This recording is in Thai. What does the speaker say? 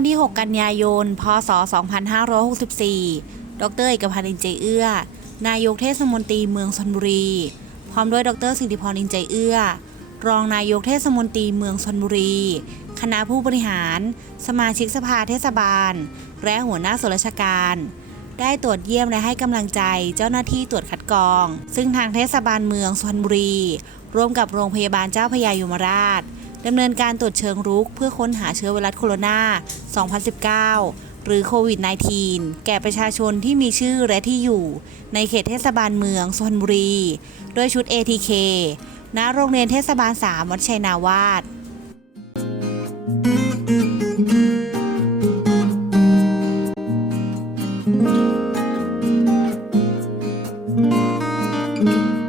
วันที่ 6 กันยายน พศ 2564 ดรเอกพันธ์อินใจเอื้อ นายกเทศมนตรีเมืองชนบุรี พร้อมด้วยดรสิริพรอินใจเอื้อ รองนายกเทศมนตรีเมืองชนบุรี คณะผู้บริหาร สมาชิกสภาเทศบาล และหัวหน้าส่วนราชการ ได้ตรวจเยี่ยมและให้กำลังใจเจ้าหน้าที่ตรวจคัดกรอง ซึ่งทางเทศบาลเมืองสุพรรณบุรี ร่วมกับโรงพยาบาลเจ้าพระยายมราช ดำเนินการตรวจเชิงรุกเพื่อค้นหาเชื้อไวรัสโคโรนา 2019 หรือโควิด -19 แก่ประชาชนที่มีชื่อและที่อยู่ ในเขตเทศบาลเมืองสุพรรณบุรี ด้วยชุด ATK ณ โรงเรียนเทศบาล 3 วัดชัยนาวาสうん。